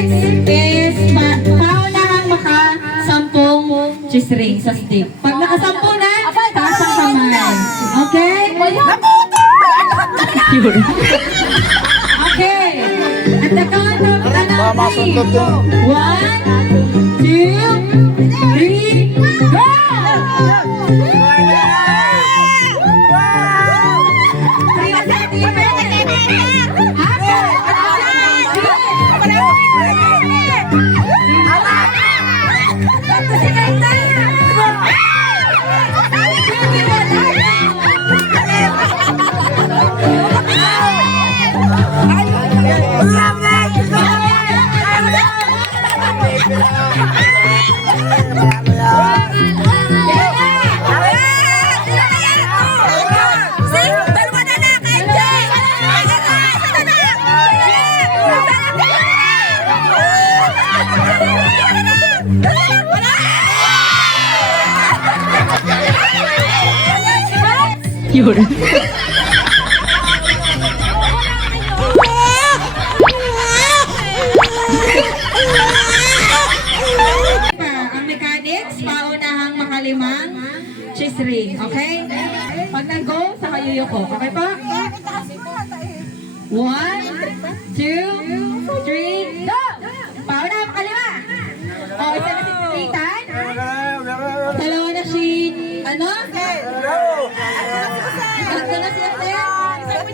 mechanics is paunahang maka-10 cheese ring sa stick. Pag naka-10 na, taas ang kamay. Okay? Okay. At the count of 3. 1, 2, 3, go! Yun. Ang mechanics, paunahang makalimang cheese ring. Okay? Pag nag-go, saka yuyuko. Okay po? 1, 2, 3, go! Paunahang makalima. O, isa na si Titan. Dalawa na si, ano? Tatlo na si Ate. Apat.